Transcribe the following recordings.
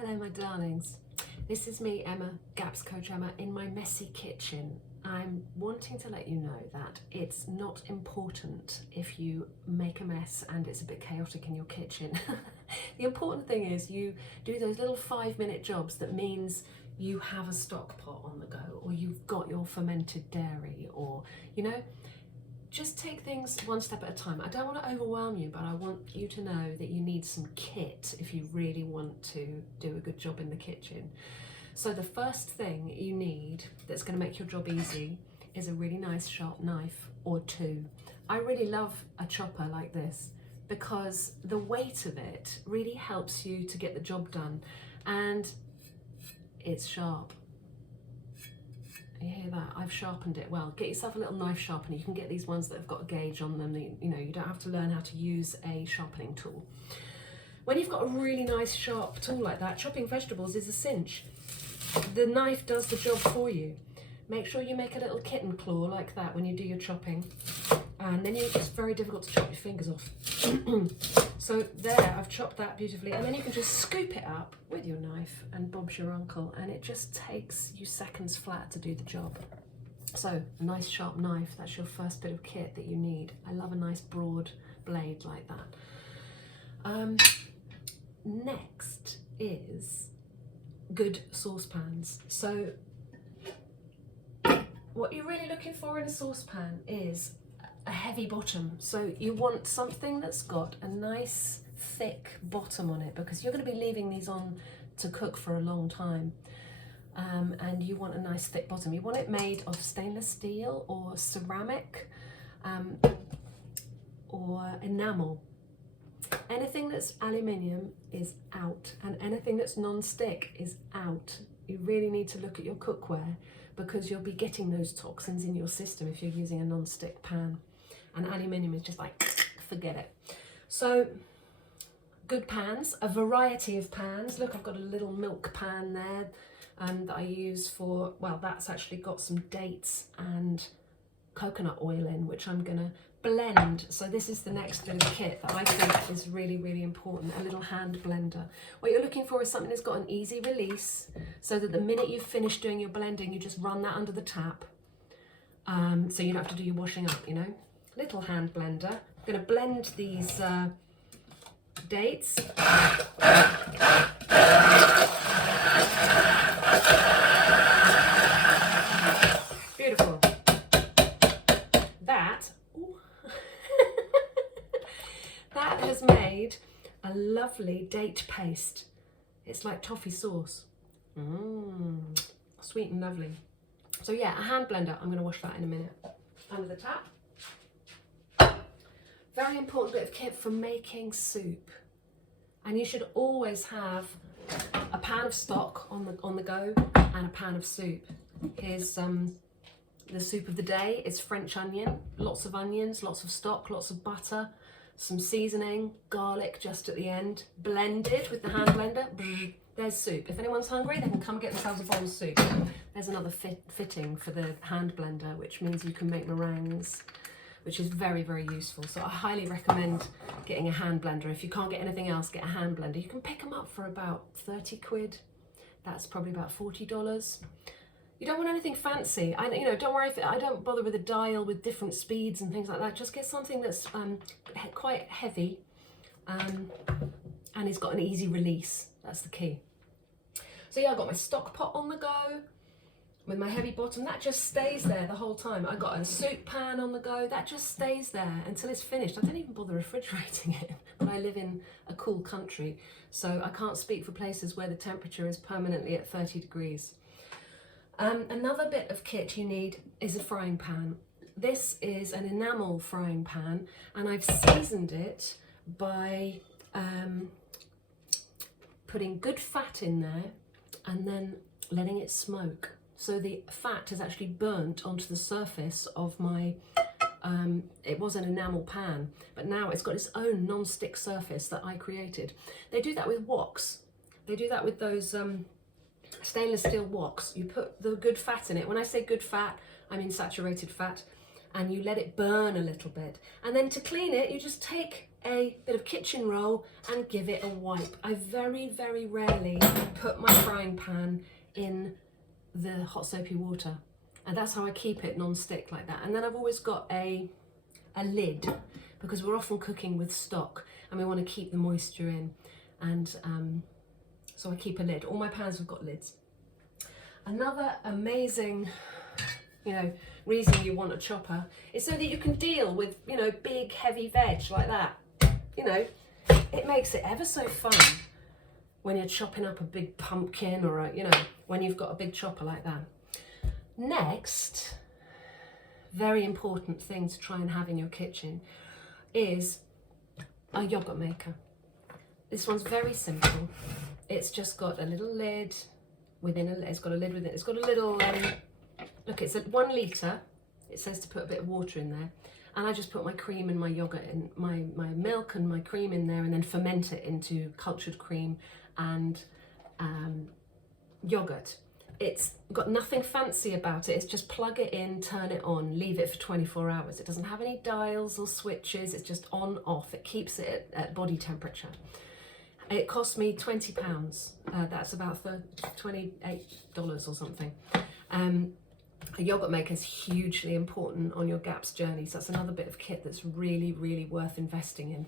Hello my darlings, this is me, Emma, GAPS coach Emma, in my messy kitchen. I'm wanting to let you know that it's not important if you make a mess and it's a bit chaotic in your kitchen. The important thing is you do those little 5-minute jobs that means you have a stock pot on the go, or you've got your fermented dairy, or just take things one step at a time. I don't want to overwhelm you, but I want you to know that you need some kit if you really want to do a good job in the kitchen. So the first thing you need that's going to make your job easy is a really nice sharp knife or two. I really love a chopper like this because the weight of it really helps you to get the job done, and it's sharp. You hear that? I've sharpened it well. Get yourself a little knife sharpener. You can get these ones that have got a gauge on them. You don't have to learn how to use a sharpening tool. When you've got a really nice sharp tool like that, chopping vegetables is a cinch. The knife does the job for you. Make sure you make a little kitten claw like that when you do your chopping, and then it's very difficult to chop your fingers off. So there, I've chopped that beautifully, and then you can just scoop it up with your knife and Bob's your uncle, and it just takes you seconds flat to do the job. So a nice sharp knife, that's your first bit of kit that you need. I love a nice broad blade like that. Next is good saucepans. So what you're really looking for in a saucepan is a heavy bottom. So you want something that's got a nice thick bottom on it, because you're going to be leaving these on to cook for a long time, and you want a nice thick bottom. You want it made of stainless steel or ceramic or enamel. Anything that's aluminium is out, and anything that's non-stick is out. You really need to look at your cookware, because you'll be getting those toxins in your system if you're using a non-stick pan. And aluminium is just like, forget it. So good pans, a variety of pans. Look, I've got a little milk pan there that I use for, well, that's actually got some dates and coconut oil in, which I'm gonna blend. So this is the next bit of kit that I think is really, really important, a little hand blender. What you're looking for is something that's got an easy release, so that the minute you've finished doing your blending, you just run that under the tap. So you don't have to do your washing up, Little hand blender. I'm gonna blend these dates. Beautiful. That that has made a lovely date paste. It's like toffee sauce. Sweet and lovely. So yeah, a hand blender. I'm going to wash that in a minute. Under the tap. Very important bit of kit for making soup. And you should always have a pan of stock on the go and a pan of soup. Here's the soup of the day. It's French onion, lots of onions, lots of stock, lots of butter, some seasoning, garlic just at the end, blended with the hand blender. There's soup. If anyone's hungry, they can come get themselves a bowl of soup. There's another fitting for the hand blender, which means you can make meringues, which is very, very useful. So I highly recommend getting a hand blender. If you can't get anything else, get a hand blender. You can pick them up for about 30 quid. That's probably about $40. You don't want anything fancy. Don't worry if I don't bother with a dial with different speeds and things like that. Just get something that's quite heavy and it's got an easy release. That's the key. So yeah, I've got my stock pot on the go with my heavy bottom. That just stays there the whole time. I got a soup pan on the go. That just stays there until it's finished. I don't even bother refrigerating it. But I live in a cool country, so I can't speak for places where the temperature is permanently at 30 degrees. Another bit of kit you need is a frying pan. This is an enamel frying pan, and I've seasoned it by putting good fat in there and then letting it smoke. So the fat is actually burnt onto the surface of my, it was an enamel pan, but now it's got its own non-stick surface that I created. They do that with woks. They do that with those stainless steel woks. You put the good fat in it. When I say good fat, I mean saturated fat, and you let it burn a little bit. And then to clean it, you just take a bit of kitchen roll and give it a wipe. I very, very rarely put my frying pan in the hot soapy water, and that's how I keep it non-stick like that. And then I've always got a lid, because we're often cooking with stock and we want to keep the moisture in, and so I keep a lid. All my pans have got lids. Another amazing, reason you want a chopper is so that you can deal with, big heavy veg like that. It makes it ever so fun when you're chopping up a big pumpkin, or when you've got a big chopper like that. Next, very important thing to try and have in your kitchen is a yogurt maker. This one's very simple. It's just got a little lid within it's got a lid with it. It's got a little, look, it's 1 litre. It says to put a bit of water in there. And I just put my cream and my yogurt in, my milk and my cream in there, and then ferment it into cultured cream and yogurt. It's got nothing fancy about it. It's just plug it in, turn it on, leave it for 24 hours. It doesn't have any dials or switches. It's just on, off. It keeps it at body temperature. It cost me £20. That's about $28 or something. A yogurt maker is hugely important on your GAPS journey. So that's another bit of kit that's really, really worth investing in.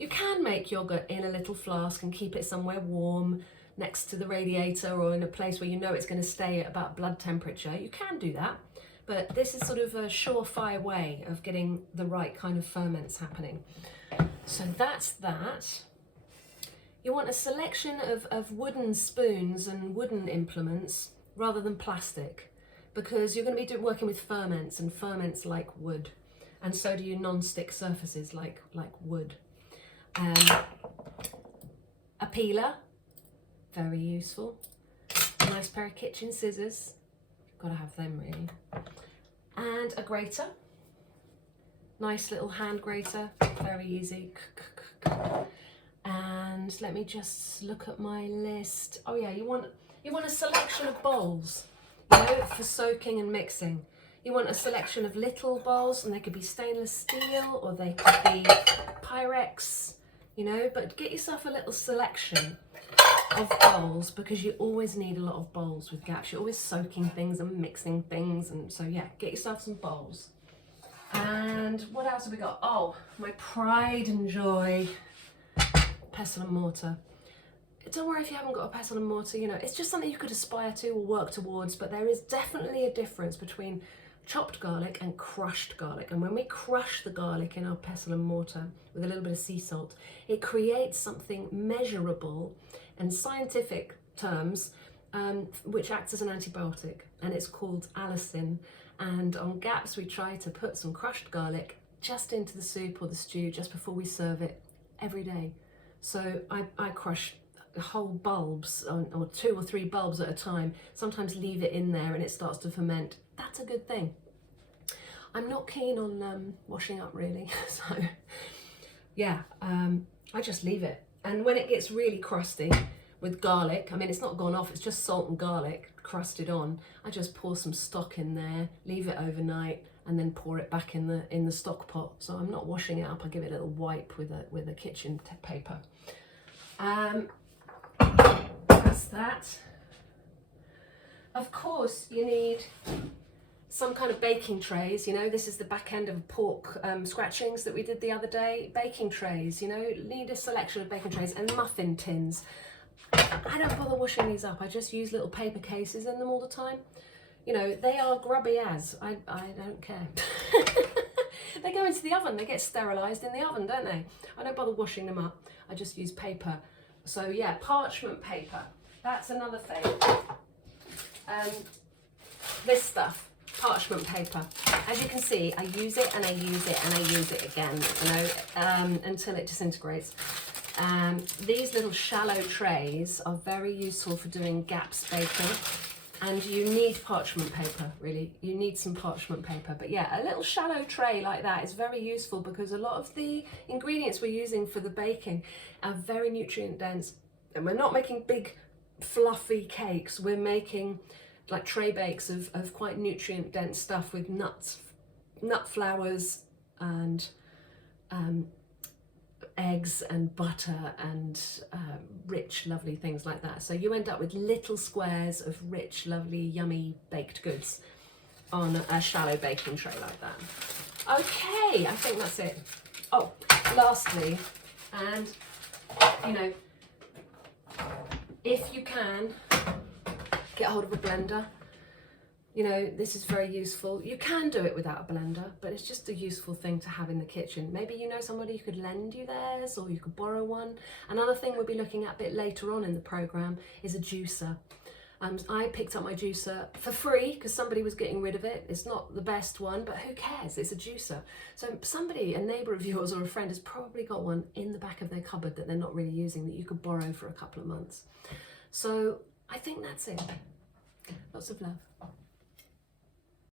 You can make yogurt in a little flask and keep it somewhere warm next to the radiator, or in a place where it's going to stay at about blood temperature. You can do that, but this is sort of a surefire way of getting the right kind of ferments happening. So that's that. You want a selection of wooden spoons and wooden implements rather than plastic, because you're going to be working with ferments, and ferments like wood, and so do you non-stick surfaces like wood. A peeler, very useful. A nice pair of kitchen scissors, gotta have them really. And a grater, nice little hand grater, very easy. And let me just look at my list. Oh yeah, you want a selection of bowls, for soaking and mixing. You want a selection of little bowls, and they could be stainless steel or they could be Pyrex, but get yourself a little selection of bowls, because you always need a lot of bowls with GAPS. You're always soaking things and mixing things, and so yeah, get yourself some bowls. And what else have we got? Oh, my pride and joy, pestle and mortar. Don't worry if you haven't got a pestle and mortar, it's just something you could aspire to or work towards, but there is definitely a difference between chopped garlic and crushed garlic. And when we crush the garlic in our pestle and mortar with a little bit of sea salt, it creates something measurable and scientific terms, which acts as an antibiotic, and it's called allicin. And on GAPS, we try to put some crushed garlic just into the soup or the stew just before we serve it every day. So I crush whole bulbs, or 2 or 3 bulbs at a time, sometimes leave it in there and it starts to ferment. That's a good thing. I'm not keen on washing up really, so yeah, I just leave it. And when it gets really crusty with garlic, it's not gone off, it's just salt and garlic crusted on, I just pour some stock in there, leave it overnight, and then pour it back in the stock pot. So I'm not washing it up. I give it a little wipe with a kitchen paper. That's that. Of course, you need some kind of baking trays. This is the back end of pork scratchings that we did the other day. Baking trays, need a selection of baking trays, and muffin tins. I don't bother washing these up. I just use little paper cases in them all the time. They are grubby as. I don't care. They go into the oven. They get sterilised in the oven, don't they? I don't bother washing them up. I just use paper. So yeah, parchment paper. That's another thing. This stuff, parchment paper. As you can see, I use it and I use it and I use it again, until it disintegrates. These little shallow trays are very useful for doing GAPS baking. And you need parchment paper, really. You need some parchment paper. But yeah, a little shallow tray like that is very useful, because a lot of the ingredients we're using for the baking are very nutrient dense. And we're not making big fluffy cakes. We're making like tray bakes of quite nutrient dense stuff with nuts, nut flours, and eggs and butter and rich, lovely things like that. So you end up with little squares of rich, lovely, yummy baked goods on a shallow baking tray like that. Okay, I think that's it. Oh, lastly, and you know, if you can, get hold of a blender. You know, this is very useful. You can do it without a blender, but it's just a useful thing to have in the kitchen. Maybe you know somebody who could lend you theirs, or you could borrow one. Another thing we'll be looking at a bit later on in the programme is a juicer. I picked up my juicer for free because somebody was getting rid of it. It's not the best one, but who cares? It's a juicer. So somebody, a neighbour of yours or a friend, has probably got one in the back of their cupboard that they're not really using, that you could borrow for a couple of months. So I think that's it. Lots of love.